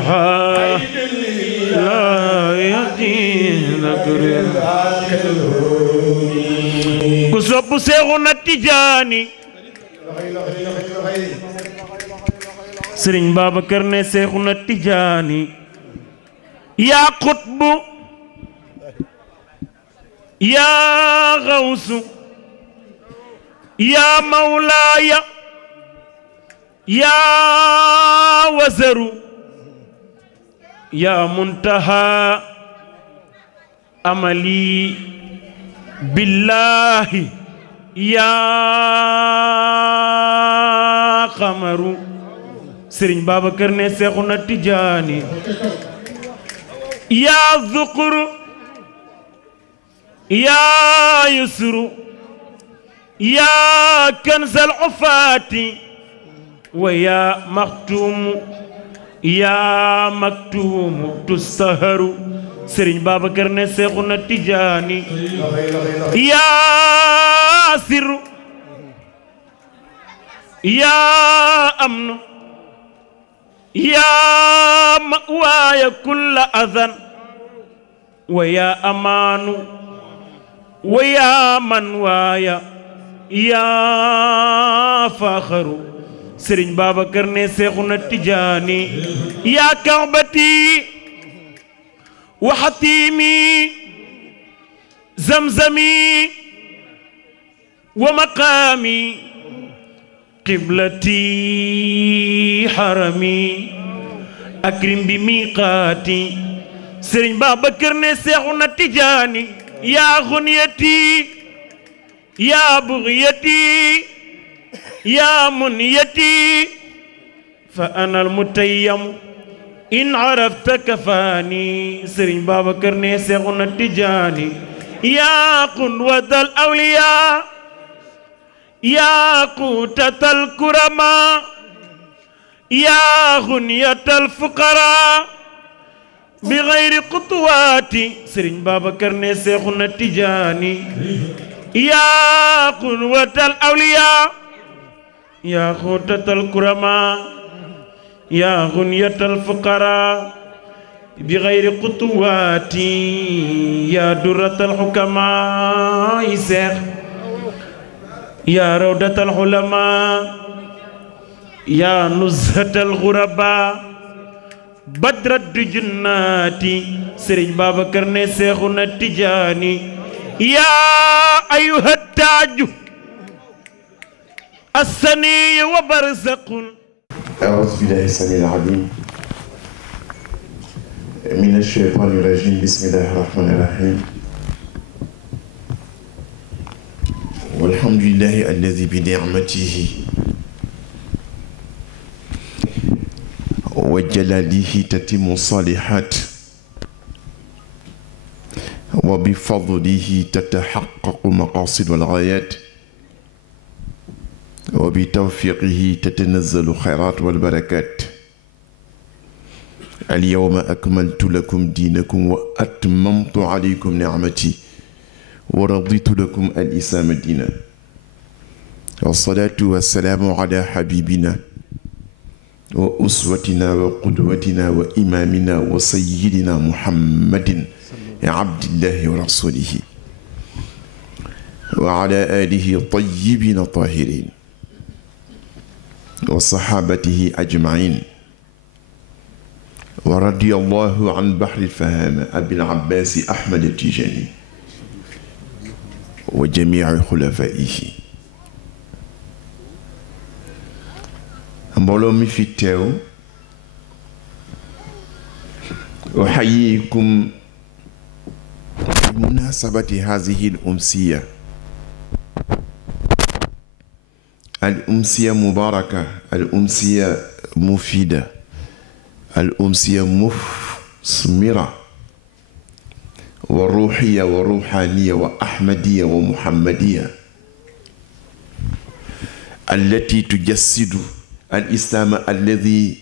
منتهى لا يدينك كسب سيغنا التجاني سرين بابا كرني سيغنا التجاني يا قطب يا غوث يا مولاي يا وزر يا منتهى أملي بالله يا قمر سرين بابا كرني سيخنا التجاني يا ذكر يا يسر يا كنز العفات ويا مختوم يا مكتوم تسهر سرين بابا كرني سيخنا التجاني يا سر يا أمن يا مأواي كل أذن ويا أمان ويا من وايا يا فاخر سرين بابا كرني سيخنا التجاني يا كعبتي وحتيمي زمزمي ومقامي قبلتي حرمي أكرم بميقاتي سرين بابا كرني سيخنا التجاني يا غنيتي يا بغيتي يا منيتي فأنا المتيم إن عرفت كفاني سرين بابا كرني سيغنا التجاني يا قنوة الأولياء يا قوتة الكرماء يا غنية الفقراء بغير خطواتي سرين بابا كرني سيغنا التجاني يا قنوة الأولياء يا قوتة الكرماء يا غنية الفقراء بغير خطواتي يا درة الحكماء سيخ يا روضة العلماء يا نزهة الغرباء بدر الدجنات سرين بابا كرني سيخنا التجاني يا أيها التاج السني وبرزق. أعوذ بالله السميع العليم من الشيطان الرجيم بسم الله الرحمن الرحيم والحمد لله الذي بنعمته وجلاله تتم الصالحات وبفضله تتحقق مقاصد والغايات وبتوفيقه تتنزل الخيرات والبركات. اليوم أكملت لكم دينكم وأتممت عليكم نعمتي ورضيت لكم الإسلام دينا والصلاة والسلام على حبيبنا وأسوتنا وقدوتنا وإمامنا وسيدنا محمد عبد الله ورسوله وعلى آله الطيبين الطاهرين وصحابته أجمعين ورضي الله عن بحر الفهامة أبي العباس أحمد التجاني وجميع خلفائه. mbooloo mi fi teew أحييكم بمناسبة هذه الأمسية الأمسية مباركة، الأمسية مفيدة، الأمسية مثمرة وروحية وروحانية وأحمدية ومحمدية التي تجسد الإسلام الذي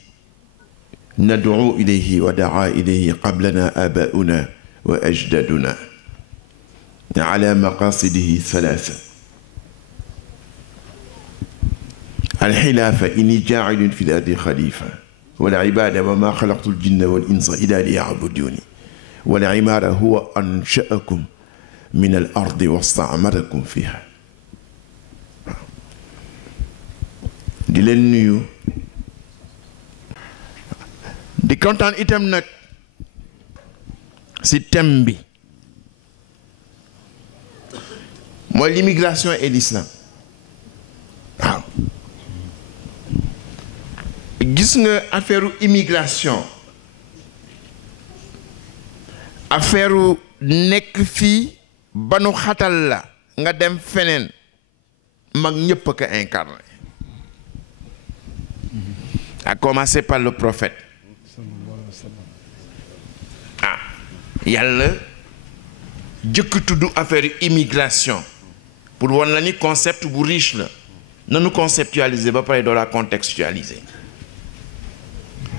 ندعو إليه ودعا إليه قبلنا آباؤنا وأجدادنا على مقاصده ثلاثة: الخلافة إني جاعل في الأرض خليفة، والعبادة وما خلقت الجن والإنس إلا ليعبدوني والعمارة هو أنشأكم من الأرض واستعمركم فيها di leen nuyu di kontaan itam nag ci thème bi mooy l'immigration et l'islam waaw gis nga affaire immigration affaire nekk fii ba nu xatal la nga dem feneen mag ñépp a ko incarné à commencer par le prophète ah yàlla jëkk tudd affaire immigration pour wan la ni concept bu riche la nanu conceptualiser ba pare doo la contextualiser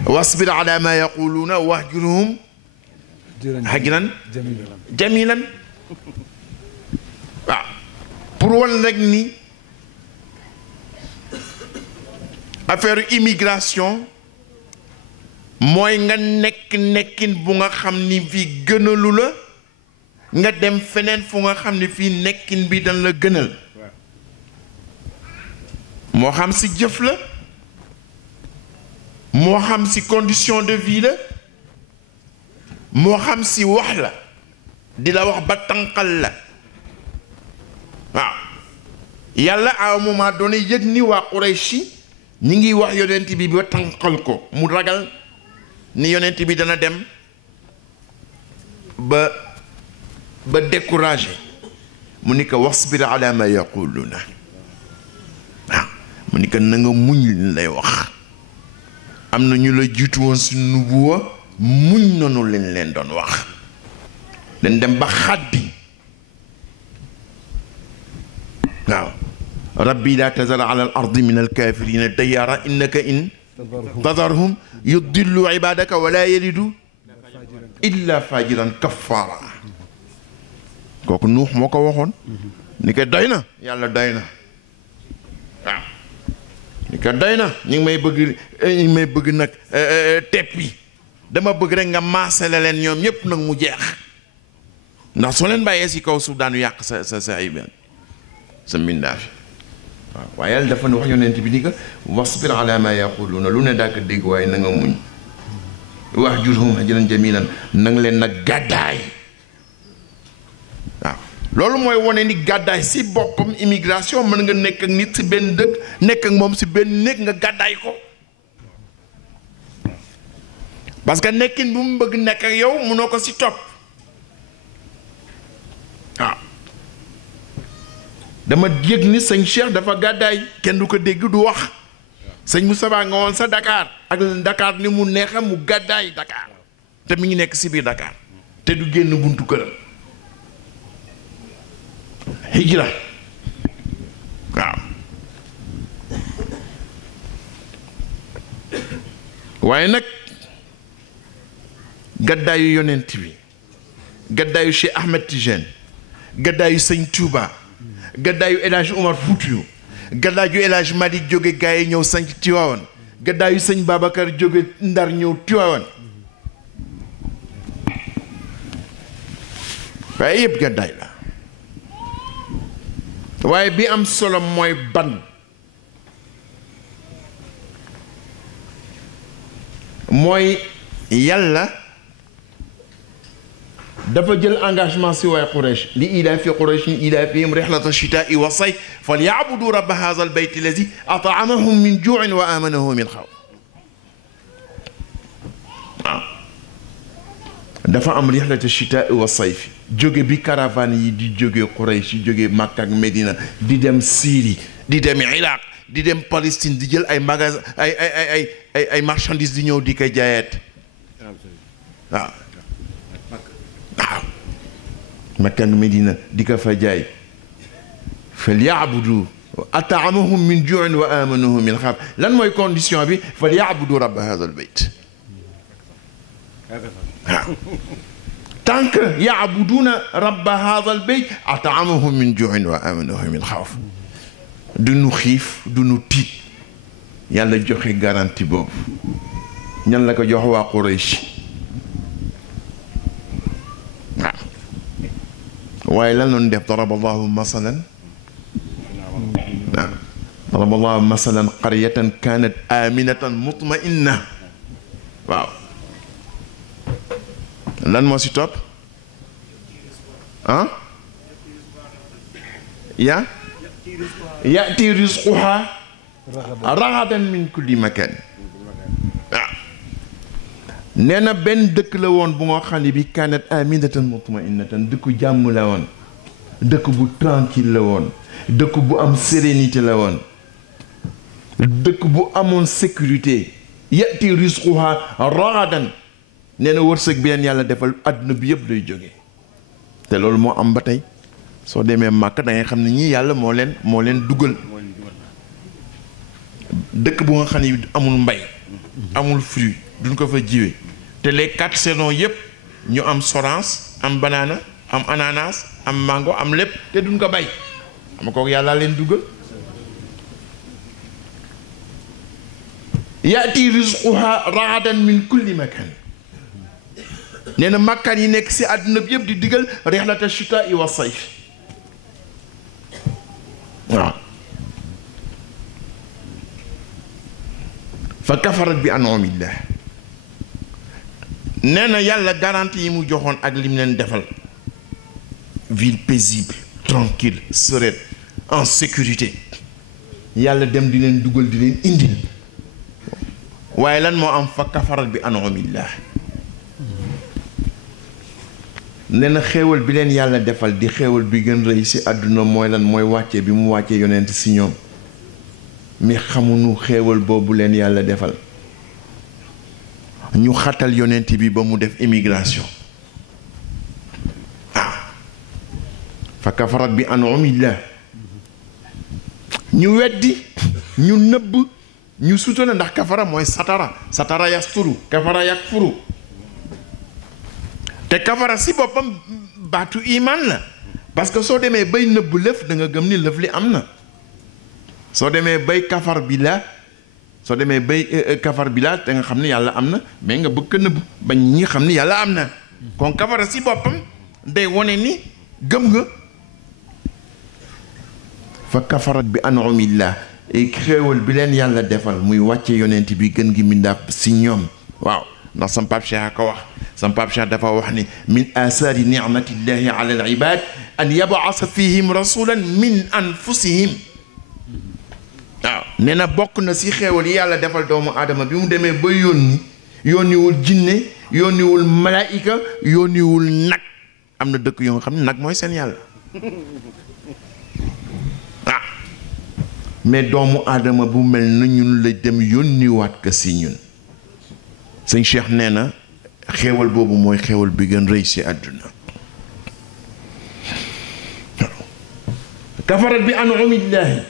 wasbir ala ma yaquluuna wahjurhum hajran jamilan waaw pour wan rek ni affaire immigration mooy nga nekkin bu nga xam ni fii gënalu la nga dem feneen fu nga xam ni fii nekkin bi dañ la gënal moo xam ci jëf la moo xam ci condition de vie la moo xam ci wax la di la wax ba tànqal la waaw yàlla à un moment donné yëg ni waa Quraysh ñi ngi wax yonent bi ba tànqal ko mu ragal ni yonent bi dana dem ba découragé mu ni ko wasbir ala ma yaquluna waaw mu ni ko na nga muñ li lay wax am na ñu la jiitu woon si nubuwa muñ nanu leen doon wax dañ dem ba xaddi waaw rabbi la tazar ala al ardi min al kafirina dayara innaka in tadarhum yudillu ibadaka wala yalidu illa fajiran kaffara kooku nuux moo ko waxoon ni ko doy na yàlla doy na waaw ni ko doy na ñu ngi may bëgg nag teppi dama bëgg rek nga maasale leen ñoom ñépp nag mu jeex ndax soo leen bàyyee si kaw suuf daanu yàq sa ay benn sa mbindaafi waaw waaye yàlla dafa ne wax yonent bi ni ko wasbir ala ma yaquluuna lu ne daa ko dégg waaye na nga muñ wahjurhum hajran jamilan na nga leen nag gàddaay waaw loolu mooy wane ni gàddaay si boppam immigration mën nga nekk ak nit si benn dëkk nekk ak moom si benn néeg nga gàddaay ko parce que nekkin bu mu bëgg nekk ak yow mënoo ko si topp waaw dama yëg ni sëñ Cheikh dafa gàddaay kenn du ko dégg du wax sëñ Moustapha nga woon sa Dakar ak Dakar ni mu neexa mu gàddaay Dakar te mi ngi nekk si biir Dakar te du génn buntu këram hijra waaw waaye nag gàddaayu yonent bi gàddaayu Cheikh Ahmed Tijane gàddaayu sëñ Touba gàddaayu El Hadj Omar Foutiyou gàddaayu El Hadj Malick jóge gaay ñëw sanc Tiwaawan gàddaayu sëñ Babacar jóge Ndar ñëw Tiwaawan waaye yëpp gàddaay la waaye bi am solo mooy ban mooy yàlla dafa jël engagement si waay Quraysh li ilaafi Qurayshin ilaafihim rihlata shitaa'i wa sayf falyabudu rabba haadha albayt allazi at'amahum min juu'in wa aamanahum min xawf waaw dafa am rihlata shitaa'i wa sayf jóge bi caravane yi di jóge Quraysh jóge Makka ak Medina di dem Syrie di dem Iraq di dem Palestine di jël ay magasin ay marchandises di ñëw di ko jaayaat waaw waaw Makka ak Medina di ko fa jaay falyabudu at'amahum min juu'in wa aamanahum min xawf lan mooy condition bi falyabudu rabba haadha albayt waaw tant que ya'buduna rabba haadha albayt at'amahum min juu'in wa aamanahum min xawf du nu xiif du nu tiit yàlla joxe garantie boobu ñan la ko jox waa Quraysh waaye lan lañu def daraballahu masalan daraballahu masalan qaryatan kanat aminatan mutma'inna waaw lan moo si topp ya'ti rizquha ragadan min kulli makan waaw nee na benn dëkk la woon bu nga xam ne bi kanat aminatan mutma'innatan dëkku jàmm la woon dëkk bu tranquille la woon dëkk bu am sérénité la woon dëkk bu amoon sécurité ya'ti rizquha ragadan nee na wërsëg bi leen yàlla defal àdduna bi yëpp lay jógee te loolu moo am ba tey soo demee Màkka da ngay xam ne ñii yàlla moo leen dugal dëkk bu nga xam ne amul mbay amul fruit duñ ko fa jiwe te les 4 saisons yëpp ñu am sorance am banana am ananas am mango am lépp te duñ ko bay xam kooku yàlla leen dugal yaati rizquha ragadan min kulli makan nee na makkaan yi nekk si àdduna bi yëpp di digal rihlata shitaa'i wa sayf waaw fa kafarat bi an'amillah nee na yàlla garantie yi mu joxoon ak lim leen defal ville paisible tranquille sereine en sécurité yàlla dem di leen dugal di leen indil waaye lan moo am fa kafarat bi an'amillah nee na xéewal bi leen yàlla defal di xéewal bi gën rëy si àdduna mooy lan mooy wàcce bi mu wàccee yonent si ñoom mi xamuñu xéewal boobu leen yàlla defal ñu xatal yonent bi ba mu def immigration fa kafarat bi an'amillah ñu weddi ñu nëbb ñu sutana ndax kafara mooy satara yasturu kafara yakfuru te kafara si boppam baatu iman la parce que soo demee bay nëbb lëf da nga gëm ni lëf li am na soo demee bay kafar bi la te nga xam ne yàlla am na mais nga bëgg ko nëbb bañ ñi xam ni yàlla am na kon kafara si boppam day wone ni gëm nga fa kafarat bi an'amillah xéewal bi leen yàlla defal muy wàcce yonent bi gën gi mindaaf si ñoom waaw ndax sam Pape Cheikh a ko wax sam Pape Cheikh dafa wax ni min asaari nicmatillahi ala al ibad an yab'asa fihim rasulan min anfusihim waaw nee na bokk na si xéewal yi yàlla defal doomu aadama bi mu demee ba yónniwul jinne yónniwul malaayika yónniwul nag am na dëkk yoo nga xam ne nag mooy seen yàlla mais doomu aadama bu mel na ñun la dem yónniwaat ko si ñun sëñ Cheikh nee na xéewal boobu mooy xéewal bi gën rëy si àdduna kafarat bi an'amillahi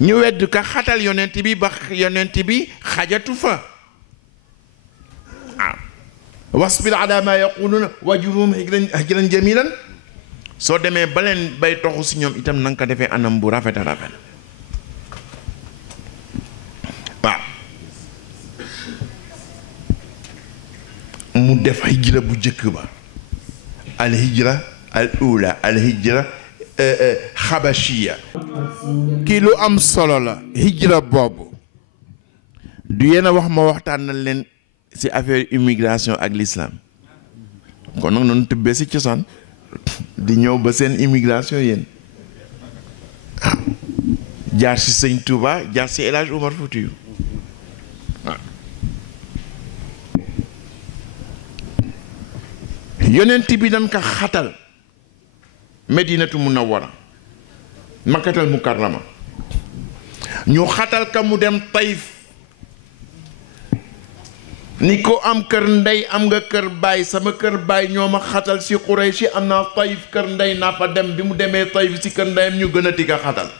ñu wedd ka xatal yonent bi ba yonent bi xajatu fa wasbir ala ma yaquluna wajruhum hajran jamilan soo demee ba leen bay toxu si ñoom itam na nga ko defee anam bu rafet a rafet waaw mu def hijra bu jëkk ba al hijra al ula al hijra xabashiya kii lu am solo la hijra boobu du yéen a wax ma waxtaan na leen si affaire immigration ak l'islam kon nag noonu tëbbee si cosaan di ñëw ba seen immigration yéen jaar si sëñ Touba jaar si El Hadj Omar Foutiyou yonent bi dañ ko xatal Medinatu Munawwara Makkatal Mukarrama ñu xatal ka mu dem Taïf ni ko am kër ndey am nga kër baay sama kër baay ñoo ma xatal si Quraysh am naa Taïf kër ndey naa fa dem bi mu demee Taïf si kër ndeyam ñu gën a tigga xatal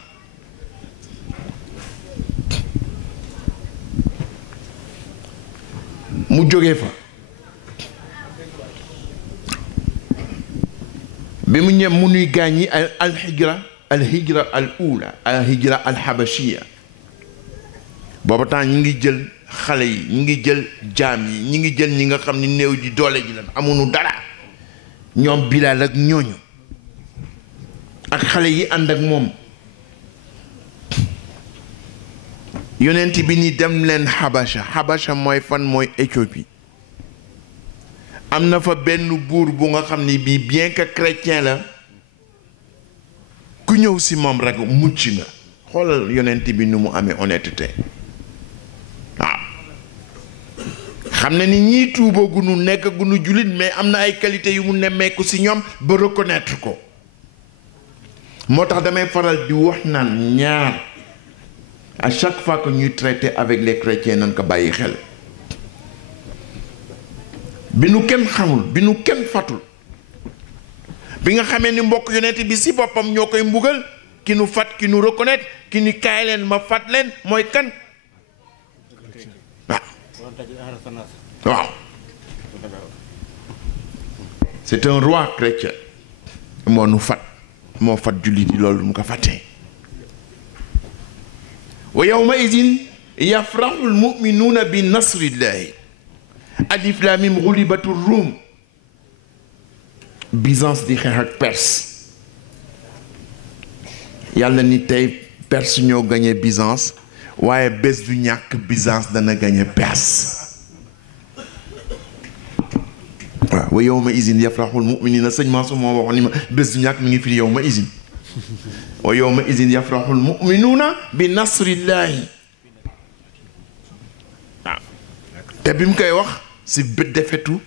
mu jógee fa bi mu ñëw mu nuy gaañ yi al hijra al ula al hijra al habashiya booba temps ñu ngi jël xale yi ñi ngi jël jaam yi ñi ngi jël ñi nga xam ni néew ji doole ji lan amuñu dara ñoom Bilaal ak ñooñu ak xale yi ànd ak moom yonent bi ni dem leen Habasha mooy fan mooy Éthiopie am na fa benn buur bu nga xam ni bii bien que chrétien la ku ñëw si moom rek mucc nga xoolal yonent bi nu mu amee honnêteté waaw xam na ni ñii tuuba gunu nekk gunu jullit mais am na ay qualité yu mu nemmeeku si ñoom ba reconnaître ko moo tax damay faral di wax naan ñaar à chaque fois que ñuy traiter avec les chrétiens nañ ko bàyyi xel bi nu kenn xamul bi nu kenn fatul bi nga xamee ni mbokk yonent bi si boppam ñoo koy mbugal ki nu fat ki nu reconnaître ki ni kaay leen ma fat leen mooy kan waaw c'est un roi chrétien moo nu fat moo fat jullit yi loolu mu ko fàttee wa yawma idin yafrahu almuminuuna bi nasrillahi alif lam mim gulibatu rum Byzance di xeex ak Perse yàlla ni tey Perse ñoo gagné Byzance waaye bés du ñàkk Byzance dana gagné Perse waaw wa yawma idin yafrahu almuminina sëñ Mansour moo waxoon ni ma bés du ñàkk mi ngi fi yawma idin wa yawma idin yafrahu almuminuuna bi nasrillahi waaw te bi mu koy wax si bët defetu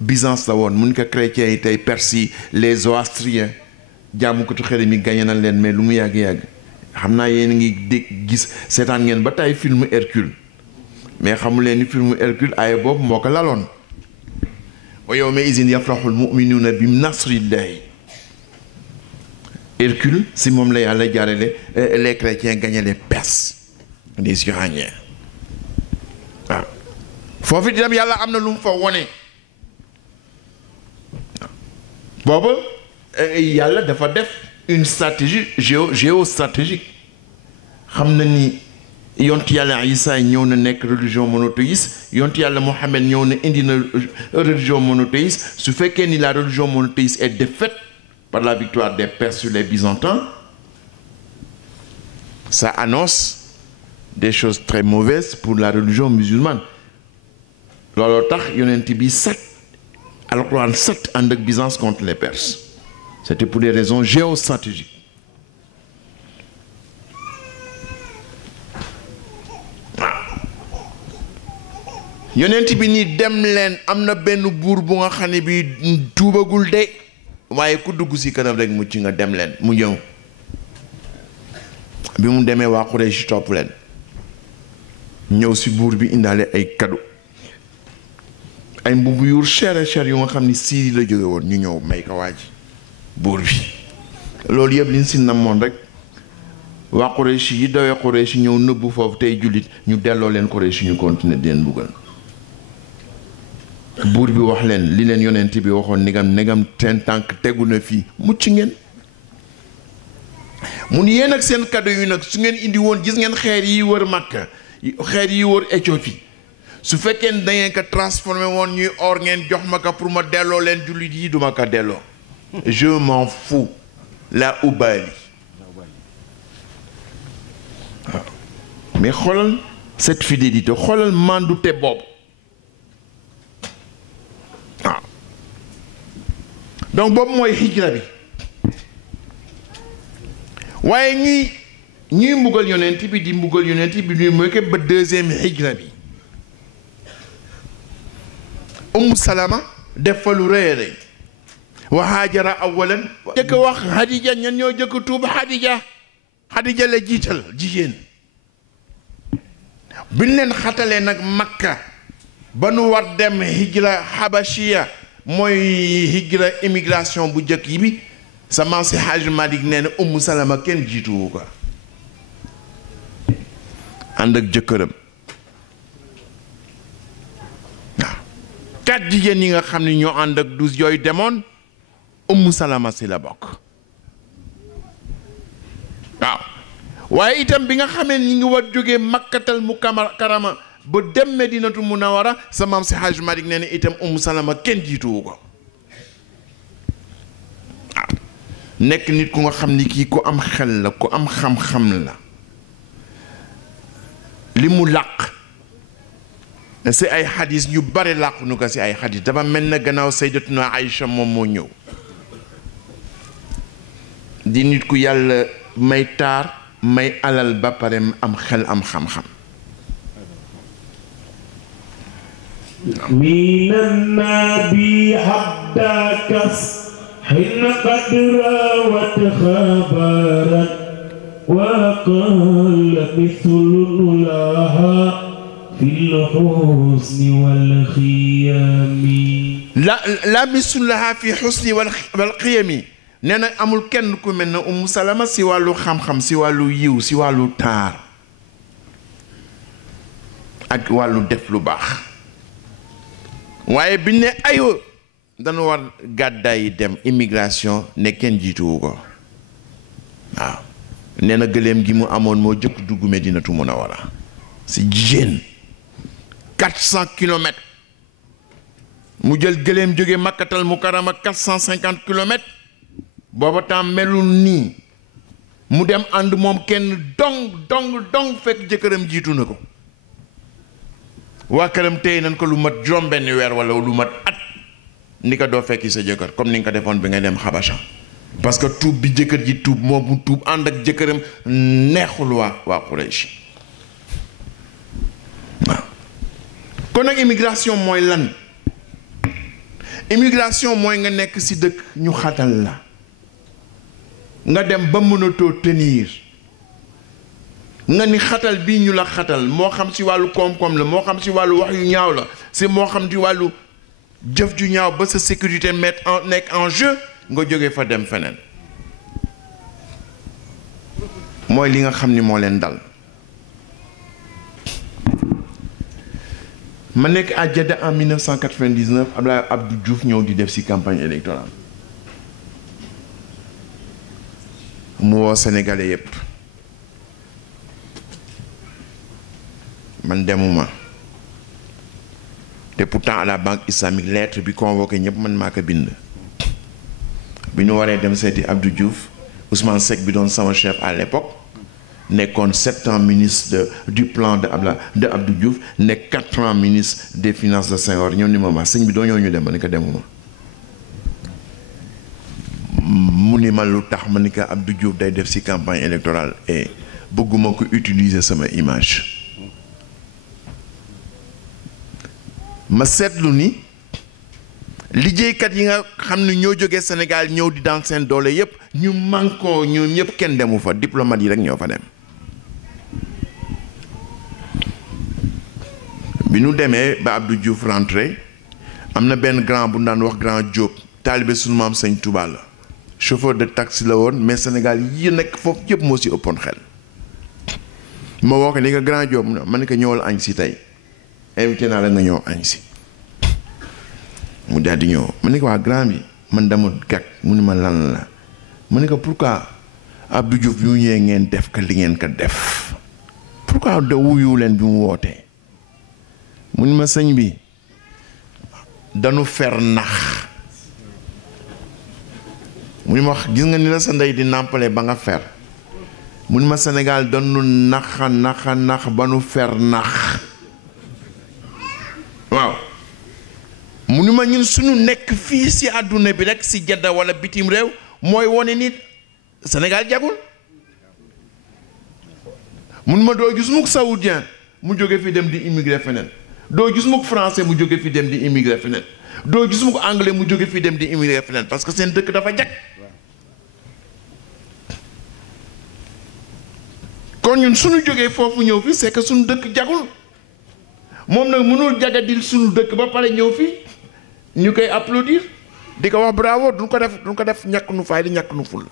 Byzance la woon mun ko chrétiens yi tey Perse yi les Zoroastriens jaamukatu xërëm yi gañe na leen mais lu mu yàgg-yàgg xam naa yéen a ngi dégg gis seetaan ngeen ba tey film Hercule mais xamu leen ni film Hercule aaya boobu moo ko laloon wa yawma idin yafrahu almuminuuna bi nasrillahi Hercule si moom la yàlla jaarale les chrétiens gagné les Perses les Iraniens waaw foofu itam yàlla am na lu mu fa wone booba yàlla dafa def une stratégie géostratégique xam na ni yontu yàlla Isa ñëw na nekk religion monothéiste yontu yàlla Mohammed ñëw na indi na religion monothéiste su fekkee ni la religion monothéiste est défaite par la victoire des Perses sur les Byzantins ça annonce des choses très mauvaises pour la religion musulmane looloo tax yonent bi sat alquran sat ànd ak Byzance contre les Perses c'était pour des raisons géostratégiques yonent bi ni dem leen am na benn buur bu nga xam ne bi tuubagul de waaye ku dugg si kanam rek mucc nga dem leen mu ñëw bi mu demee waa Quraysh topp leen ñëw si buur bi indaale ay cadeau ay mbubb yu cher yu nga xam ni Syrie la jóge woon ñu ñëw may ko waaj buur bi loolu yëpp liñ si namoon rek waa Quraysh yi dawee Quraysh ñëw nëbbu foofu tey jullit ñu delloo leen Quraysh ñu continuer di leen buggal buur bi wax leen li leen yonent bi waxoon negam seen tànk tegu na fii mucc ngeen mun yéen ak seen cadeau yu nag su ngeen indi woon gis ngeen xeer yi wër Makka xeer yi wër Éthiopie su fekkee da ngeen ko transformé woon ñuy or ngeen jox ma ko pour ma delloo leen jullit yi duma ko delloo je m'en fous la ubali waaw mais xoolal cette fidélité xoolal mandute boobu waaw donc boobu mooy hijra bi waaye ñuy mbugal yonent bi di mbugal yonent bi ñuy mooy ko ba deuxième hijra bi Salama def fa lu rëy a rëy wa haajara awalan jëkk wax Xadija ñan ñoo jëkk tuub Xadija la jiital jigéen biñ leen xatalee nag Makka ba nu war dem hijra habashiya mooy hijra immigration bu jëkk yi bi sama si Hajj Malik nee na Salama kenn jiituwu ko ànd ak jëkkëram kat jigéen yi nga xam ne ñoo ànd ak douze yooyu demoon Salama si la bokk waaw waaye itam bi nga xamee ñi ngi war jógee Makkatal Mukarrama ba dem Medinatu Munawara sa maam si Hajj Malik nee na itam Salama kenn jiituwu ko nekk nit ku nga xam ni kii ku am xel la ku am xam-xam la li mu làq si ay xadis ñu bare làqu nu ko si ay xadis dafa mel na gannaaw sayyidatuna Aïcha moom moo ñëw di nit ku yàlla may taar may alal ba pare am xel am xam-xam من النبي حداكس حين قد راوت خبرا وقال مثل لها في الحسن والخيام لا مثل لها في الحسن والقيم nee na amul kenn ku mel ne Salama si wàllu xam-xam si wàllu yiw si wàllu taar ak wàllu def lu baax waaye biñ ne aywa dañu war gàddaay yi dem immigration ne kenn jiituwu ko waaw nee na gëléem gi mu amoon moo jëkk dugg Medinatu Munawara si jigéen 400 kilomètres mu jël gëléem jóge Makkatal Mukarrama 450 kilomètres booba temps melul nii mu dem ànd moom kenn dong fekk jëkkëram jiitu na ko waa këram téye nañ ko lu mat juróom-benni weer wala lu mat at ni ko doo fekki sa jëkkër comme ni nga ko defoon bi nga dem Xabasha parce que tuub bi jëkkër ji tuub moom mu tuub ànd ak jëkkëram neexul waa Quraysh waaw kon nag immigration mooy lan immigration mooy nga nekk ci dëkk ñu xatal la nga dem ba mënatoo tenir nga ni xatal bii ñu la xatal moo xam ci wàllu koom-koom la moo xam ci wàllu wax yu ñaaw la si moo xam ci wàllu jëf ju ñaaw ba sa sécurité nekk en jeu nga jóge fa dem feneen mooy li nga xam ni moo leen dal ma nekk à Jeddah en 1999 Abdoulaye Abdou Diouf ñëw di def ci campagne électorale mu woo Sénégalais yépp man demuma te pourtant à la banque islamique lettre bi convoqué ñëpp man maa ko bind bi ñu waree dem seeti Abdou Diouf Ousmane Seck bi doon sama chef à l'époque nekkoon 7 ans ministre du plan de Abdou Diouf nekk 4 ans ministre des finances de Senghor ñëw ni ma sëñ bi doo ñëw ñu dem ma ni ko demuma mu ni ma lu tax ma ni ko Abdou Diouf day def ci campagne électorale et bëgguma ko utiliser sama image ma seetlu ni liggéeykat yi nga xam ne ñoo jógee Sénégal ñëw di daan seen doole yépp ñu mànkoo ñoom ñëpp kenn demu fa diplomate yi rek ñoo fa dem bi ñu demee ba Abdou Diouf rentré am na benn grand bu daan wax grand Diop taalibe sunu maam Sëñ Touba la chauffeur de taxi la woon mais Sénégal yi nekk foofu yëpp moo ci ëppoon xel ma woo ko ni ko grand Diop ma ne ko ñëwal añ si tey invité naa la nga ñëw añ si mu daal di ñëw ma ne ko waa grand bi man dama gàkk mu ni ma lan la ma ne ko pourquoi Abdou Diouf bi mu ñëwee ngeen def ko li ngeen ko def pourquoi da wuyu leen bi mu wootee mu ni ma sëñ bi dañu fer nax mu ni ma wax gis nga ni la sa ndey di nàmpale ba nga fer mu ni ma Sénégal dañu nax ba nu fer nax waaw mu ni ma ñun suñu nekk fii ci àdduna bi rek ci Jeddah walla bitim réew mooy wone nit Sénégal jagul mu ni ma doo gis mukk saoudien mu jóge fi dem di immigré feneen doo gis mukk français mu jóge fi dem di immigré feneen doo gis mukk anglais mu jóge fi dem di immigré feneen parce que seen dëkk dafa jag kon ñun suñu jógee foofu ñëw fi c'est que suñu dëkk jagul moom nag mënul jagadil suñu dëkk ba pare ñëw fii ñu koy applaudir di ko wax bravo duñ ko def ñàkk nu fay di ñàkk nu ful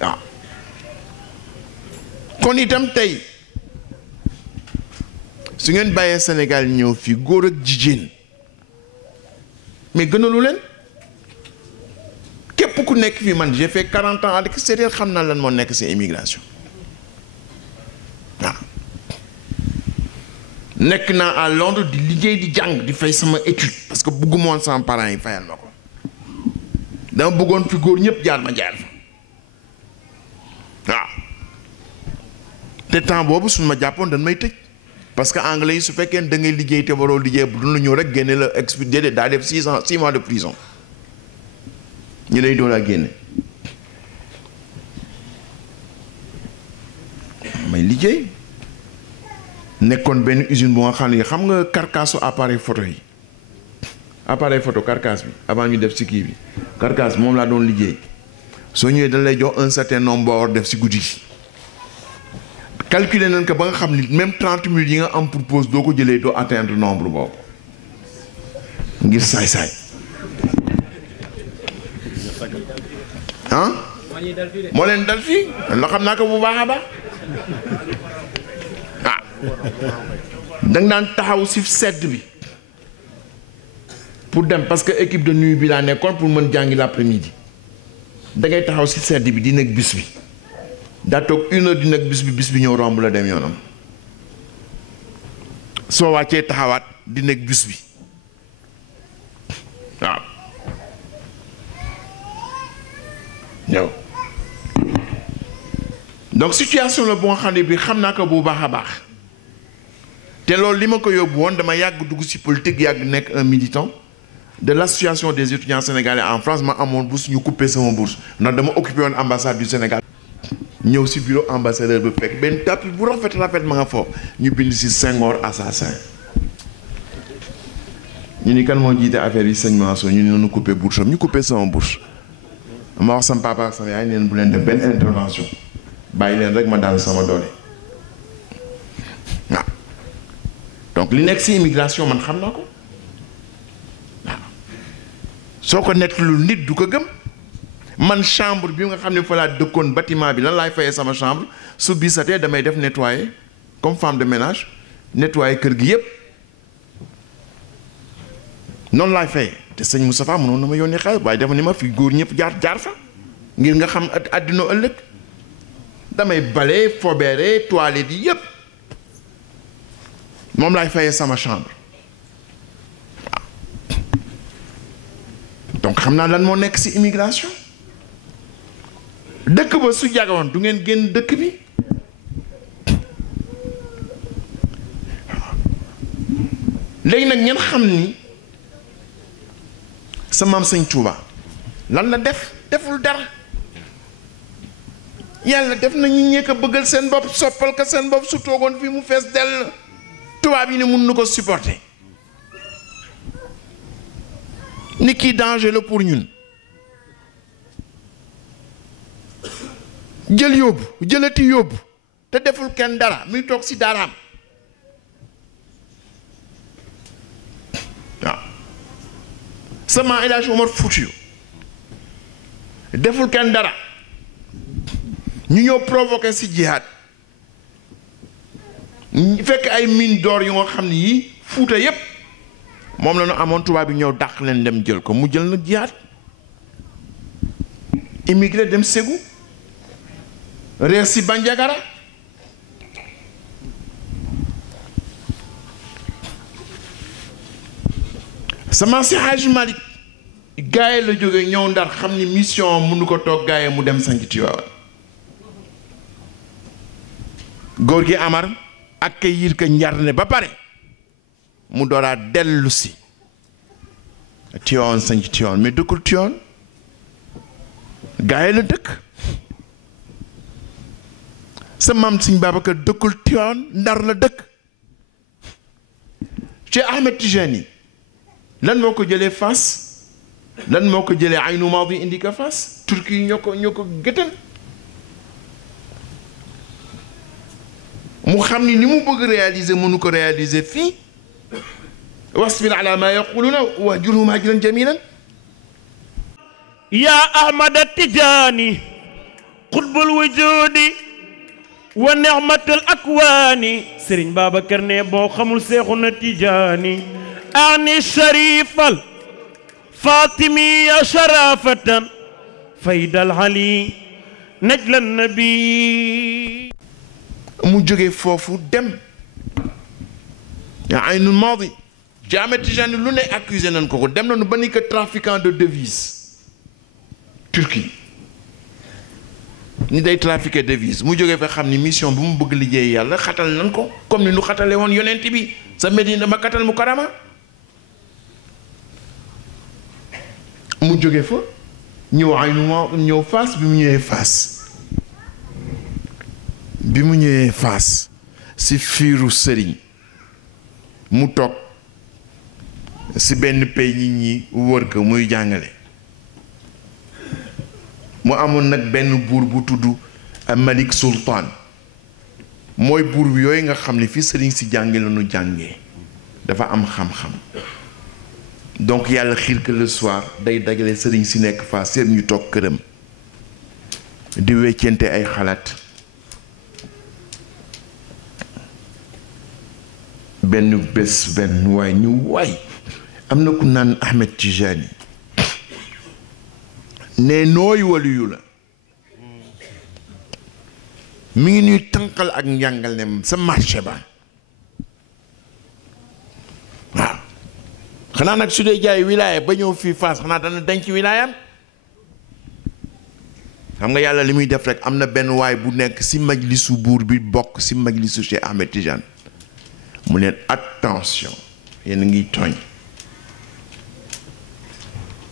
waaw kon itam tey su ngeen bàyyee Sénégal ñëw fii góor ak jigéen mais gënalu leen képp ku nekk fii man j'ai fait 40 ans à l'extérieur xam naa lan moo nekk ci immigration nekk naa à Londres di liggéey di jàng di fay sama étude parce que bëgguma woon sama parents yi fayal ma ko dama bëggoon fi góor ñëpp jaar ma jaar fa waaw te temps boobu suñu ma jàppoon dañ may tëj parce que anglais yi su fekkee da ngay liggéey te waroo liggéey bu dul la ñëw rek génne la expédié daa def 6 mois de prison ñu lay doon a génne may liggéey nekkoon benn usine bu nga xam ne xam nga carcasse appareil photo yi appareil photo carcasse bi avant ñu def si kii bi carcasse moom laa doon liggéey soo ñëwee dañ lay jox un certain nombre boo war def si guddi gi calculer nañ ko ba nga xam ni même 30 minutes yi nga am pour pause doo ko jëlee doo atteindre nombre boobu ngir saay-saay ah moo leen dal fii la xam naa ko bu baax a baax ah danga daan taxaw si sedd bi pour dem parce que équipe de nuit bi laa nekkoon pour mën jàngi l'après-midi da ngay taxaw si sedd bi di nekk bis bi daa toog 1 heure di nekk bis bi ñëw romb la dem yoonam soo wàccee taxawaat di nekk bis bi waaw ñëw donc situation la bu nga xam ne bi xam naa ko bu baax a baax te loolu li ma ko yóbbu woon dama yàgg dugg ci politique yàgg nekk un militant de l'association des étudiants sénégalais en France ma amoon bourse ñu coupé sama bourse ndax dama occupé woon ambassade du Sénégal ñëw ci bureau ambassadeur bi fekk benn tapis bu rafet ma nga foofu ñu bind ci Senghor assassin ñu ni kan moo jiite affaire yi sëñ Mansour ñu ni noonu coupé bourse am ñu coupé sama bourse ma wax sama papa ak sama yaay neen bu leen def benn intervention bàyyi leen rek ma daal sama doole waaw donc li nekk ci immigration man xam naa ko waaw soo ko nettaliwul nit du ko gëm man chambre bi nga xam ne fa laa dëkkoon bâtiment bi lan laay fayee sama chambre su bisatee damay def nettoyer comme femme de ménage nettoyer kër gi yépp noonu laay fayee te sëñ Moustapha mënoon na ma yónnee xaalis waaye dafa ni ma fi góor ñëpp jaar fa ngir nga xam àddina ëllëg damay bale fobeere toilette yi yépp moom laay fayee sama chambre waaw donc xam naa lan moo nekk ci immigration dëkk ba su jagawoon du ngeen génn dëkk bi léegi nag ngeen xam ni sa maam sëñ Touba lan la deful dara yàlla def na ñu ñee ko bëggal seen bopp soppal ko seen bopp su toogoon fii mu fees dell tubaab yi ne mun na ko supporter ni kii danger la pour ñun jël yóbbu jëlati yóbbu te deful kenn dara muy toog ci daraam waaw sama El Hadj Omar Foutiyou deful kenn dara ñu ñëw provoqué ci jihad fekk ay mine d'or yu nga xam ne yii Fuuta yépp moom la ñu amoon tubaab bi ñëw dàq leen dem jël ko mu jël nag jihad immigré dem Ségou reer ci Bandiagara sama si Hadj Malick gaaye la jóge ñëw Ndar xam ni mission mënu ko toog gaaye mu dem sanc Tiwaawan góor gi Amar ak kay yir ka Njarne ba pare mu dooraa dellu si Tiwaawan sanc Tiwaawan mais dëkkul Tiwaawan gaaye la dëkk sa maam Sëñ Babacar dëkkul Tiwaawan Ndar la dëkk Cheikh Ahmed Tijani lan moo ko jëlee Fass lan moo ko jëlee Aynu Maadi indi ko Fass turki yi ñoo ko gëtal mu xam ni mu bëgg réaliser mënu ko réaliser fii wasbir ala ma yaquluna wahjurhum hajran jamilan yaa Ahmad Tijaani qutbul wujudi wa ni'matul akwaani Sëriñ Babacar ne boo xamul Seexuna Tijaani ani sharifal fatimiya sharafatan faydal ali najlan nabi mu jóge foofu dem aynul maadi ci Ahmed Tijani lu ne accusé nañ ko dem nañu ba ni que trafiquant de devises Turquie ni day trafiquer devise mu jógee fa xam ni mission bu mu bëgg liggéey yàlla xatal nañ ko comme ni nu xatale woon yonent bi sa Medina Makkatal Mukarrama mu jóge fa ñëw ñëw Fass bi mu ñëwee Fass si fiiru sëriñ mu toog si benn pays nit ñi wër ko muy jàngale mu amoon nag benn buur bu tudd Malik Sultan mooy buur bi yooyu nga xam ne fii sëriñ si jànge la ñu jàngee dafa am xam-xam donc yàlla xiir que le soir day dagale sëriñ si nekk fa seet ñu toog këram di weccente ay xalaat benn bés benn waay ñu waay am na ku naan Ahmed Tijani ne nooy waliyu la mi ngi ñuy tànqal ak njàngalem sa marché ba waaw xanaa nag su dee jaay wilaaya ba ñëw fii Fass xanaa dana denc wilaayam xam nga yàlla li muy def rek am na benn waay bu nekk si majlisu buur bi bokk si majlisu Cheikh Ahmed Tidiane mu leen attention yéen a ngi tooñ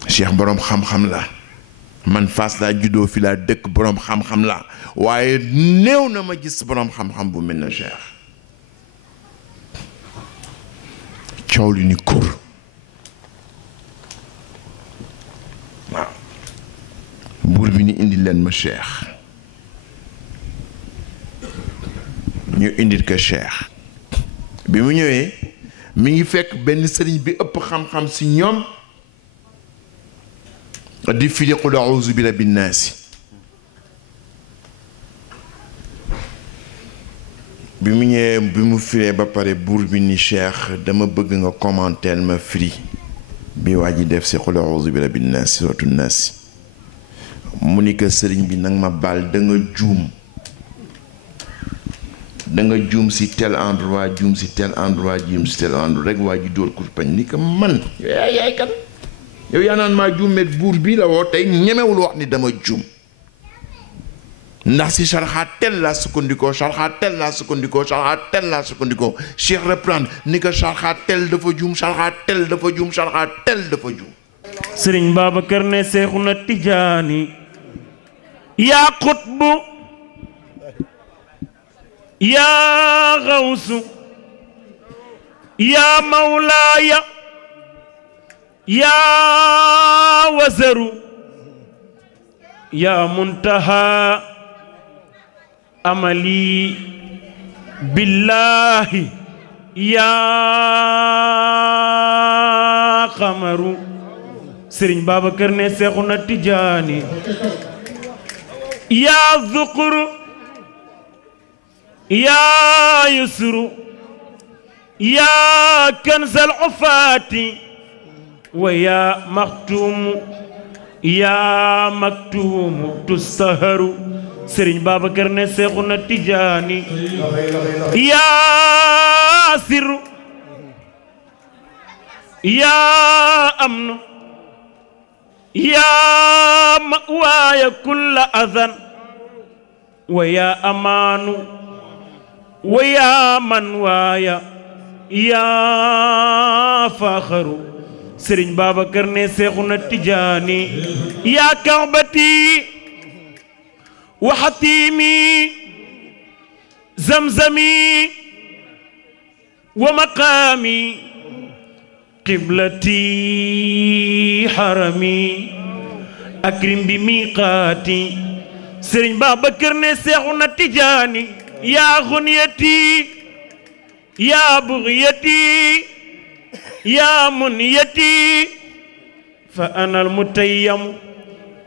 Cheikh boroom xam-xam la man Fass laa juddoo fi laa dëkk boroom xam-xam la waaye néew na ma gis boroom xam-xam bu mel na Cheikh coow li ni kur waaw buur bi ni indi leen ma Cheikh ñu indil ko Cheikh bi mu ñëwee mi ngi fekk benn sëriñ bi ëpp xam-xam si ñoom di firi qul a'uuzu bi rabbin naasi bi mu ñëwee bi mu firee ba pare buur bi ni Cheikh dama bëgg nga commenter ma firi bi waa ji def si qul a'uuzu bi rabbin naasi suratu naasi mu ni ko sëriñ bi nag ma baal da nga juum si tel endroit juum si tel endroit juum si tel endroit rek waa ji dóor kurpañ ni ko man yaay kan yow yaa naan maa juum met buur bi la woo tey ñemewul wax ni dama juum ndax si sarxaa tel laa sukkandikoo sarxaa tel laa sukkandikoo sarxaa tel laa sukkandikoo Cheikh reprendre ni ko sarxaa tel dafa juum sarxaa tel dafa juum sarxaa tel dafa juum Sëriñ Babacar ne Seexuna Tijaani yaa xutbu yaa xawsu yaa mawlaaya yaa wazaru yaa muntaha amali billahi yaa xamaru Sëriñ Babacar ne Seexuna Tijaani yaa zuquru yaa yusru yaa kanzal ufaati wa yaa maxtuumu yaa maktuumu tustaharu Sëriñ Babacar ne Seexuna Tijaani yaa sirru yaa amnu yaa mawaaya kulla adan wa yaa amaanu wa yaa man waaya yaa faaxaru Sëriñ Babacar ne Seexuna Tijaani yaa kaabati wa xatiimi zamzami wa maqaami qiblati harami akrim bi miqaati Sëriñ Babacar ne Seexuna Tijaani yaa xunyati yaa bugyati yaa munyati fa ana almutayyamu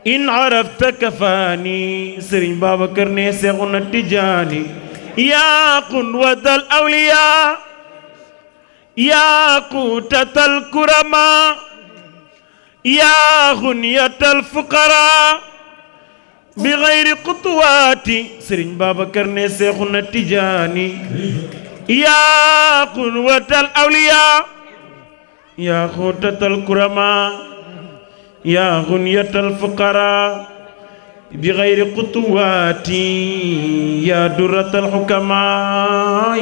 in arafta kafaani Sëriñ Babacar ne Seexuna Tijaani yaa qudwatal awliyaa yaa quutatal kuramaa yaa xunyatal fuqaraa bi xayri xutuwaati Sëriñ Babacar ne Seexuna Tijaani يا قوة الأولياء يا خوتة الكرماء يا غنية الفقراء بغير قطوات يا درة الحكماء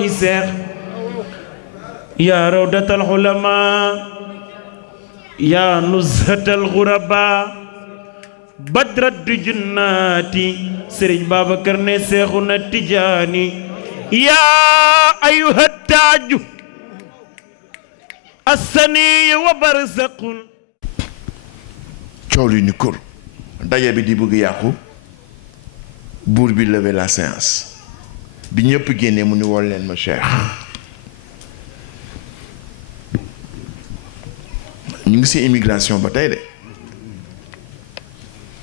يا روضة العلماء يا نزهة الغرباء بدر الدجنات سرين بابا كرني سيخنا التجاني يا أيها التاج السني وبرزق coow li ni kur daje bi di bëgg yàqu buur bi lever la séance bi ñëpp génnee mu ni wol leen ma cheikh ñu ngi ci immigration ba tey de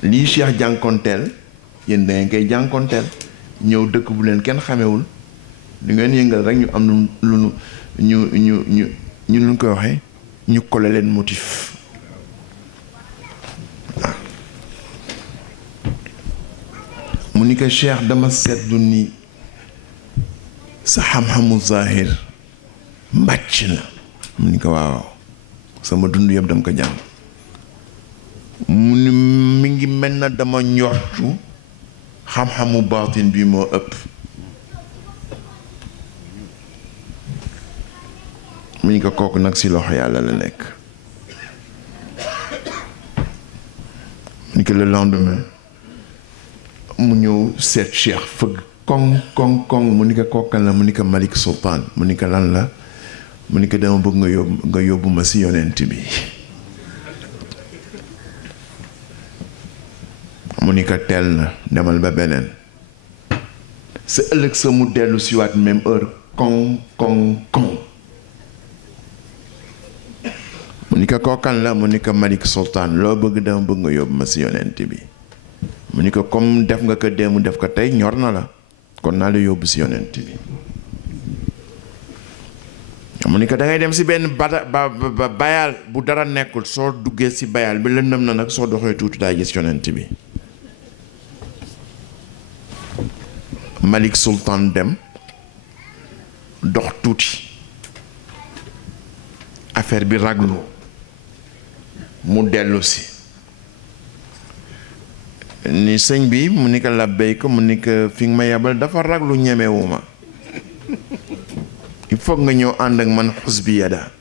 lii cheikh jànkonteel yéen da ngeen koy jànkonteel ñëw dëkk bu leen kenn xamewul di ngeen yëngal rek ñu am lu ñu lu koy waxee ñu kole leen motif mu ni ko cheikh dama seetlu ni sa xam-xamu zahir màcc na mu ni ko waaw sama dund yëpp dama ko jàng mu ni mi ngi mel na dama njortu xam-xamu baatin bi moo ëpp mu ni ko kooku nag si loxo yàlla la nekk mu ni ko le lendemain mu ñëw seet cheikh fëgg koŋ mu ni ko kookan la mu ni ko Malik Sultan mu ni ko lan la mu ni ko dama bëgg nga yóbbu ma si yonent bi mu ni ko teel na demal ba beneen sa ëllëg sa mu dellu si waat même heure koŋ mu ni ko kookan la mu ni ko Malik Sultan loo bëgg dama bëgg nga yóbbu ma si yonent bi mu ni ko comme def nga ko démb def ko tey ñor na la kon naa la yóbbu si yonent bi mu ni ko da ngay dem si benn bayal bu dara nekkul soo duggee si bayal bi lëndëm na nag soo doxee tuuti daa gis yonent bi Malik Sultan dem dox tuuti affaire bi raglu mu dellu si ni sëñ bi mu ni ko labbay ko mu ni ko fi nga ma yebal dafa raglu ñemewuma il faut nga ñëw ànd ak man xusli yada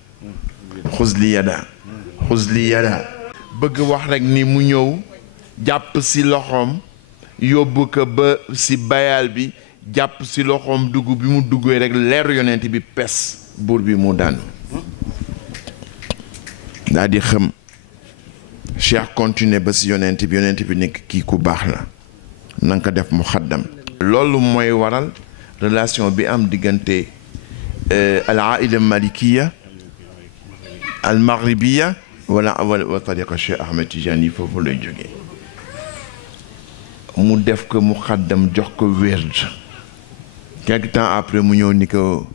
bëgg wax rek ni mu ñëw jàpp si loxoom yóbbu ko ba si bayal bi jàpp si loxoom dugg bi mu duggee rek leeru yonent bi pes buur bi mu daanu daa di xëm cheikh continuer ba si yonent bi nekk kii ku baax la nanga ko def mu xaddam loolu mooy waral relation bi am diggante al aila malikiya al maghribiya wa tariqa Cheikh Ahmed Tidiane foofu lay jógee mu def ko mu xaddam jox ko wérd quelque temps après mu ñëw ni ko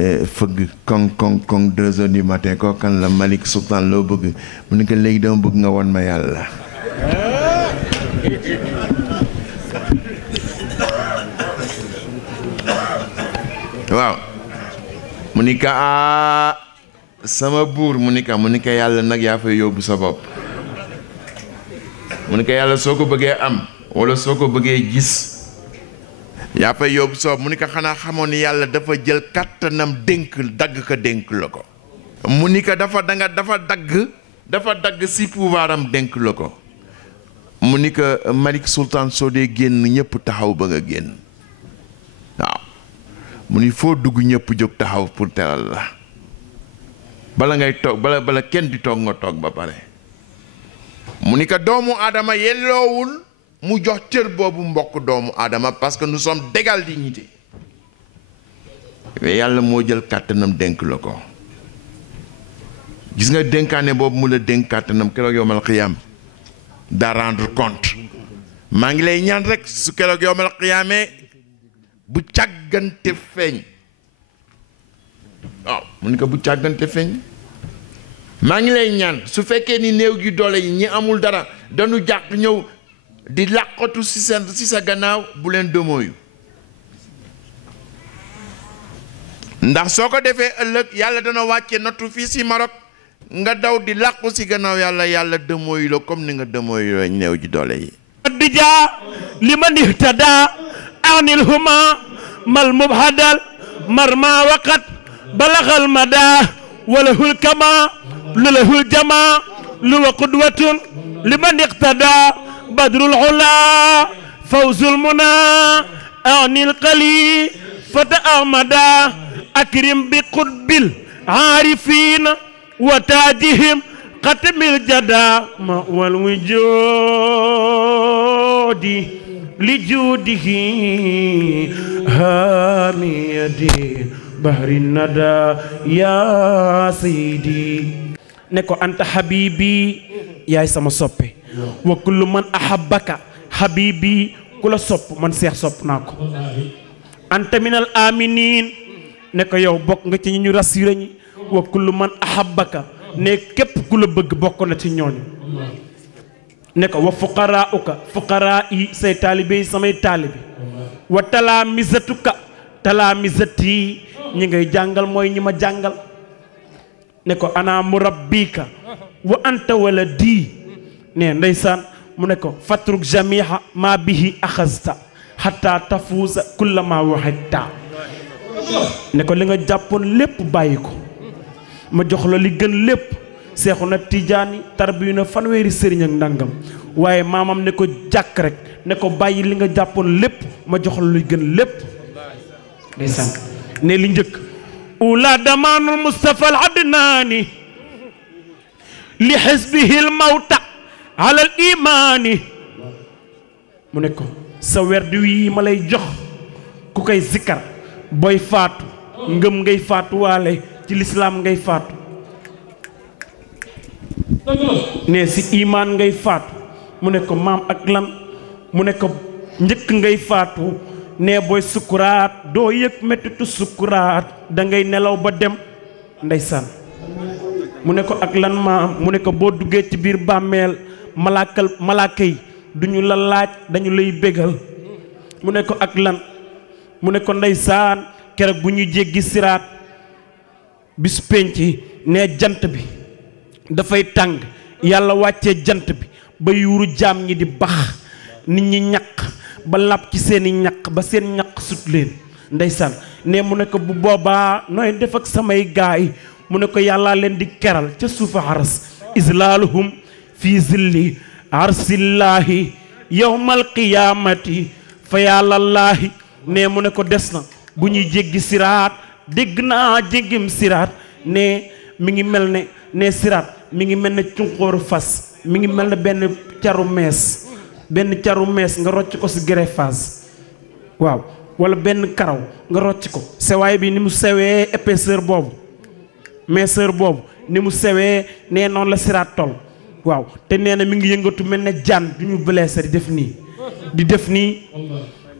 fëgg koŋ 2 heures du matin koo kan la Malik Sultan loo bëgg mu ni ko léegi dama bëgg nga won ma yàlla waaw mu ni ko sama buur mu ni ko yàlla nag yaa fay yóbbu sa bopp mu ni ko yàlla soo ko bëggee am wala soo ko bëggee gis yaa fay yóbbu sa bopp mu ni ko xanaa xamoon ni yàlla dafa jël kàttanam dagg la ko mu ni ko dafa dagg si pouvoiram dénk la ko mu ni ko Malik Sultan soo dee génn ñëpp taxaw ba nga génn waaw mu ni foo dugg ñëpp jóg taxaw pour teral la bala ngay toog bala kenn di toog nga toog ba pare mu ni ko doomu aadama yelloowul mu jox cër boobu mbokk doomu aadama parce que nous sommes d'égale dignité mais yàlla moo jël kàttanam dénk la ko gis nga dénkaane boobu mu la dénk kàttanam keroog yowmal xiyaam daa rendre compte maa ngi lay ñaan rek su keroog yowmal xiyaamee bu càggante feeñ waaw mu ni ko bu càggante feeñ maa ngi lay ñaan su fekkee ni néew gi doole yi ñi amul dara dañu jàq ñëw di làqatu si sa gannaaw bu leen domooyu ndax soo ko defee ëllëg yàlla dana wàcce nattu fii si Maroc nga daw di làqu si gannaaw yàlla yàlla dëmooyu la comme ni nga dëmooyu néew ji doole yi dija liman ihtada anil huma mal mubhadal marma waqat balagal mada walahul kama lulahul jama luwa qudwatun liman iqtada badrul ula fawzul muna anil qali fata ahmada akrim bi qutbil عارفين وتاجهم ختم الجدا والوجود لجوده هامية بحر الندى يا سيدي نكو أنت حبيبي يا سما صبي وكل من أحبك حبيبي كل صب من سيح صب ناكو أنت من الآمنين ne ko yow bokk nga ci ñu rassuré ñi wa kullu man ahabbaka ne képp ku la bëgg bokk na ci ñooñu ne ko wa fuqaraauka fuqaraa yi say taalibe yi samay taalibe wa talaamisatuka talaamisati ñi ngay jàngal mooy ñi ma jàngal ne ko ana murabbika wa anta waladi ne ndeysaan mu ne ko fatruk jamiha ma bihi axasta hatta tafuusa kulla ma wahidta ne ko li nga jàppoon lépp bàyyi ko ma jox la li gën lépp seexu na tijaani tarbiyu na fanweeri sëriñ ak ndàngam waaye maamam ne ko jàkk rek ne ko bàyyi li nga jàppoon lépp ma jox la li gën lépp ndeysaan ne li njëkk ula damaanul mustafa al adnaani li xisbihi al mawta ala al imaani mu ne ko sa werd wi ma lay jox ku koy zikkar booy faatu ngëm ngay faatu waale ci lislaam ngay faatu ne si imaan ngay faatu mu ne ko maam ak lan mu ne ko njëkk ngay faatu ne booy sukkuraat doo yëg mettitu sukkuraat da ngay nelaw ba dem ndeysaan mu ne ko ak lan maam mu ne ko boo duggee ci biir bàmmeel malaaka yi duñu la laaj dañu lay bégal mu ne ko ak lan mu ne ko ndeysaan keroog bu ñuy jéggi siraat bis penc ne jant bi dafay tàng yàlla wàccee jant bi ba yuuru jaam ñi di bax nit ñi ñaq ba làpp ci seeni ñaq ba seen ñaq sut leen ndeysaan ne mu ne ko bu boobaa nooy def ak samay gaay mu ne ko yàllaa leen di keral ca suufa aras islaaluhum fi zilli arsillaahi yawmal qiyaamati fa yàllallaahi ne mu ne ko des na bu ñuy jéggi siraat dégg naa jéggim siraat ne mi ngi mel ne siraat mi ngi mel ne cunqóoru fas mi ngi mel ne benn caru mees nga rocc ko si greffage waaw wala benn karaw nga rocc ko sewaay bi ni mu sewee épaisseur boobu minceur boobu ni mu sewee nee noonu la siraat tol waaw te nee na mi ngi yëngatu mel ne jaan du ñu blessé di def nii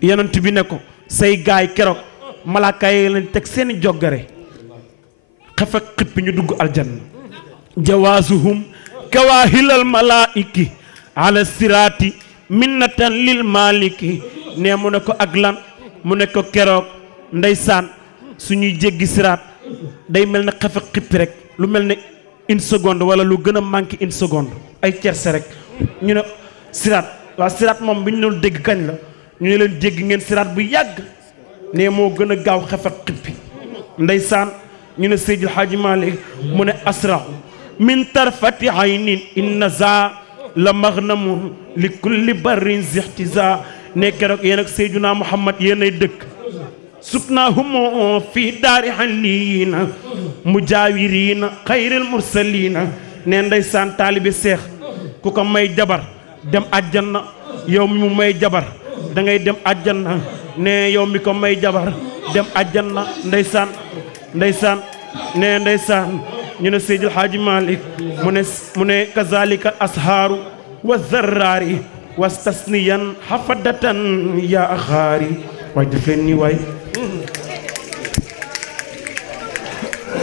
yonent bi ne ko say gaay keroog malaaka yi leen teg seeni joggare xef ak xippi ñu dugg aljanna jawaasuhum kawaahilal malaa'iki ala siraati minnatan lil maliki ne mu ne ko ak lan mu ne ko keroog ndeysaan suñuy jéggi siraat day mel ne xef ak xippi rek lu mel ne une seconde wala lu gën a manqué une seconde ay cerse rek ñu ne siraat waa siraat moom bi ñu doon dégg kañ la ñu ne leen jéggi ngeen siraat bu yàgg ne moo gën a gaaw xef ak xippi ndeysaan ñu ne Seydil Hadji Malick mu ne asrahu min tarfati aynin inna za la magnamun li kulli barrin zihtiza ne keroog yéen ak Seydina Muhammad yéen ay dëkk suknaahumoo fii daari xalliina mujaawiriina xayril mursaliina ne ndeysaan taalibi seex ku ko may jabar dem àjjana yow mi mu may jabar da ngay dem àjjana ne yow mi ko may jabar dem àjjana ndeysaan ne ndeysaan ñu ne Seydil Hadji Malick mu ne kazalika ashaaru wa zarraari wastasniyan hafadatan ya axaari waay def leen nii waay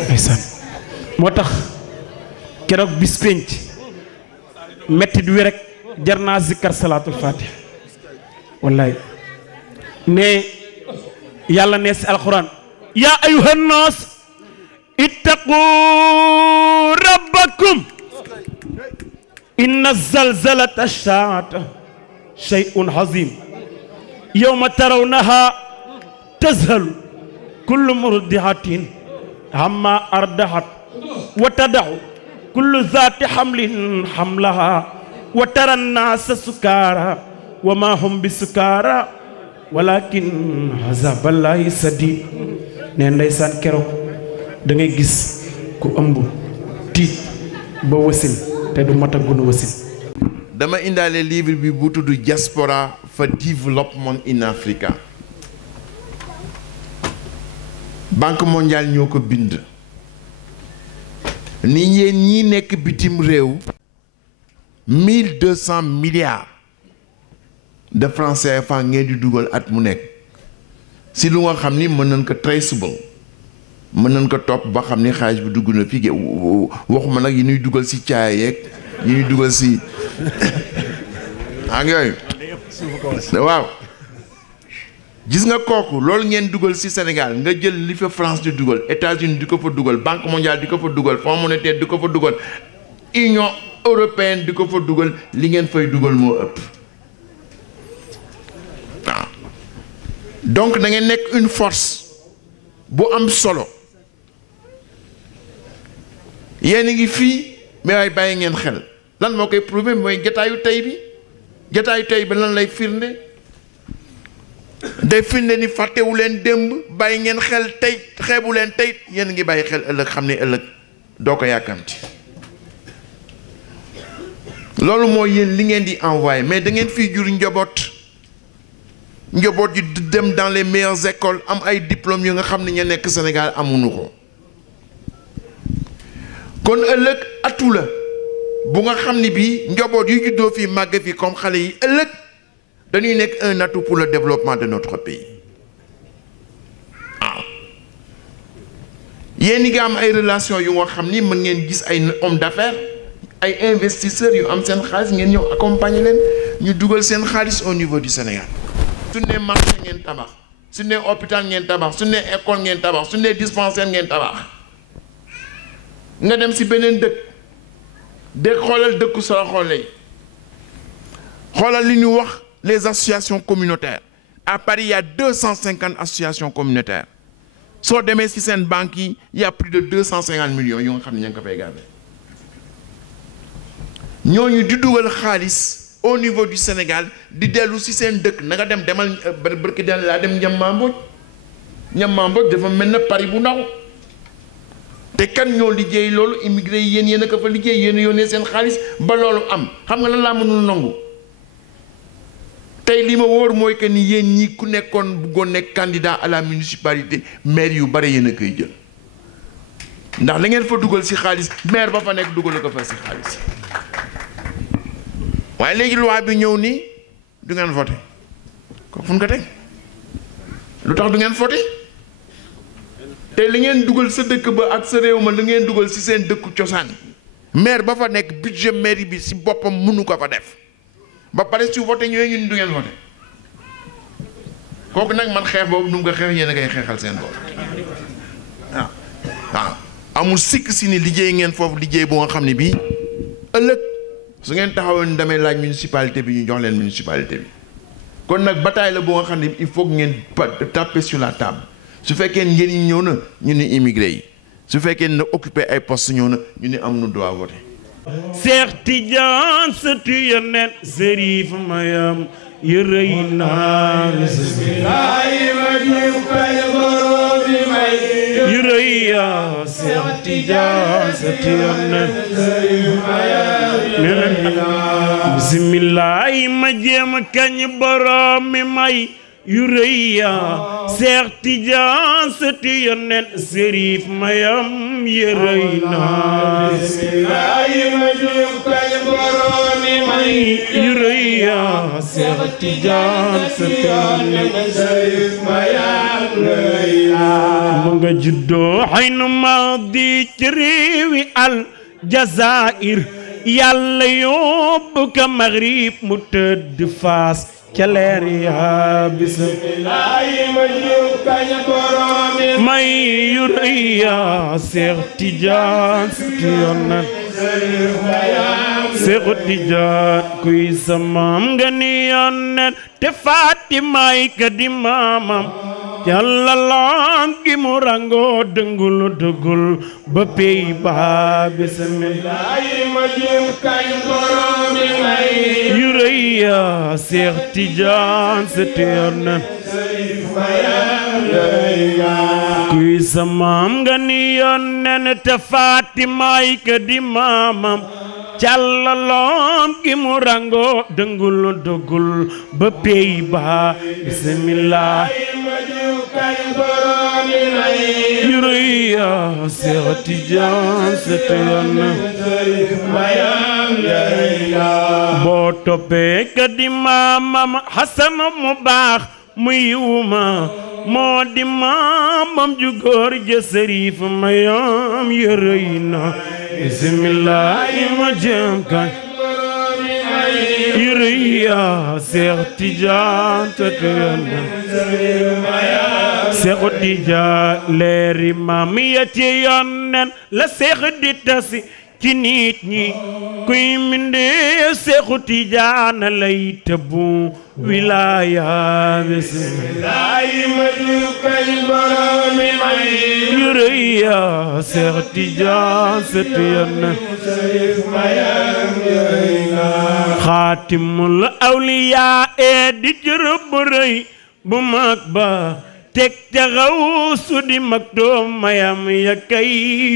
ndeysaan moo tax keroog bis penc mettit wi rek jar naa zikkar salaatul fatiha wallaay ne yàlla ne si alxuraan يا أيها الناس اتقوا ربكم إن الزلزلة الساعة شيء عظيم يوم ترونها تذهل كل مرضعة عما أرضعت وتدع كل ذات حمل حملها وترى الناس سكارى وما هم بسكارى ولكن عذاب الله شديد ne ndeysaan keroog da ngay gis ku ëmb tiit ba wasin te du matagun wasin. dama indaale livre bi bu tudd Diaspora for Development in Africa. Banque mondiale ñoo ko bind. ni yéen ñi nekk bitim réew 1200 milliards de francs CFA ngeen di dugal at mu nekk si lu nga xam ni mën nañ ko traceable mën nañ ko topp ba xam ni xaalis bi dugg na fii waxuma nag yi ñuy dugal si caay yeeg yi ñuy dugal si ak yooyu waaw gis nga kooku loolu ngeen dugal ci Sénégal nga jël li fa France di dugal États-Unis di ko fa dugal Banque mondiale di ko fa dugal Fonds monétaire di ko fa dugal Union européenne di ko fa dugal li ngeen fay dugal moo ëpp waaw donc da ngeen nekk une force bu am solo yéen a ngi fii mais waaye bàyyi ngeen xel lan moo koy prouver mooy jataayu tey bi lan lay firnde day firnde ni fàttewu leen démb bàyyi ngeen xel tey xeebu leen tey yéen ngi bàyyi xel ëllëg xam ne ëllëg doo ko yàkkamti loolu mooy yéen li ngeen di envoyé mais da ngeen fii jur njaboot yi dem dans les meilleures écoles am ay diplômes yu nga xam ne ña nekk Sénégal amuñu ko kon ëllëg atu la bu nga xam ni bii njaboot yu juddoo fii màgg fii comme xale yi ëllëg dañuy nekk un atout pour le développement de notre pays ah yéen ñi nga am ay relations yu nga xam ni mën ngeen gis ay hommes d'affaires ay investisseurs yu am seen xaalis ngeen ñëw accompagner leen ñu dugal seen xaalis au niveau du Sénégal. su ne marché ngeen tabax su ne hôpital ngeen tabax su ne école ngeen tabax su ne dispensaire ngeen tabax nga dem si beneen dëkk xoolal dëkku soo xoolee xoolal li ñu wax les associations communautaires à Paris il y a 250 associations communautaires soo demee si seen banques yi il y a plus de 250 millions yu nga xam ne ña ngi ko fay garder ñooñu di dugal xaalis au niveau du Sénégal di dellu si seen dëkk na nga demal barki del laa dem Ñammaamboj dafa mel na Paris bu ndaw te kan ñoo liggéey loolu immigré yi yéen a ko fa liggéey yéen a yónnee seen xaalis ba loolu am xam nga lan laa mënul nangu tey li ma wóor mooy que ni yéen ñi ku nekkoon bëggoon nekk candidat à la municipalité maire yu bare yéen a koy jël ndax la ngeen fa dugal si xaalis maire ba fa nekk dugal ko fa si xaalis waaye léegi loi bi ñëw nii du ngeen voté ko fu ñu ko teg lu tax du ngeen voté te li ngeen dugal sa dëkk ba ak sa réew ma li ngeen dugal si seen dëkku cosaan maire ba fa nekk budget mairie bi si boppam mënu ko fa def ba pare su voté ñëwee ñun du ngeen voté kooku nag man xeex boobu nu mu ko xeex yéen a koy xeexal seen bopp waaw amul sikk si ni liggéey ngeen foofu liggéey bu nga xam ne bii ëllëg su ngeen taxawoon damay laaj municipalité bi ñu jox leen municipalité bi kon nag bataille la bu nga xam ne il faut que ngeen taper sur la table su fekkee ngeen ñi ñëw na ñu ni immigré yi su fekkee na occupé ay poste ñëw na ñu ni am nu droit voter. Seex Tijaan sëtu Yonent Sërif Mayam yërëy naa yërëy yaa Seex Tijaan sëtu Yonent Sërif Mayam bismillaahi ma jéem kañ borom mi may yërëy yaa Seex Tijaan sëtu Yonent Sërif Mayam yërëy naa yuraya Seex Tijaan mu nga juddoo Aynu Maadi ci réewi Aljazaïr yàlla yóbbu ko Maghrib mu tëdd Faas ca leer ya bismillah may yu rëy yaa Seex Tijaan sëtu Yonent Seexu Tijaan kuy sa maam nga ni Yonent te Faatimaay ka di maamam Yàlla lam gi mu rango dëngul dëggul ba pey ba bismillah ma jëm kañ borom bi may yu rëy yaa Seex Tijaan sëtu Yonent kuy sa maam nga ni Yonent te Faatimaay ka di maamam càllaloom gi mu rango dëngul dëggul ba pey ba bismillah yu rëy yaa Seex Tijaan sëtu Yonent boo toppee ka di maamam Hasan mu baax mu yiw ma moo di maamam ju góor ja Sariif mayam yu rëy na bismillah ma jëm kañ yu rëy yaa Seex Tijaan sëtu Yonent Seexu Tijaan leeri maam ya ci Yonent la Seex di tasi ci nit ñi kuy mindee Seexu Tijaan lay tëbbu wilaaya bismillah ma jëm kañ borom may yu rëy yaa Seex Tijaan sëtu Yonent xaatimul awliyaa di jërëb bu rëy bu mag ba teg ca xaw su di mag doom mayam ya kay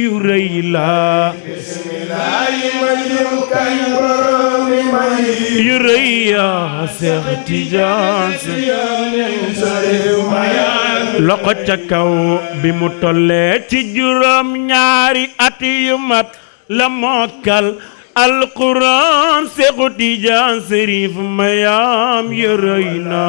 yu rëy la bismillah ma jëm kañ borom may yu rëy yaa Seex Tijaan loxo ca kaw bi mu tollee ci juróom ñaari at yu mat la mokkal alquran Seexu Tijaan Sariif mayam yu rëy na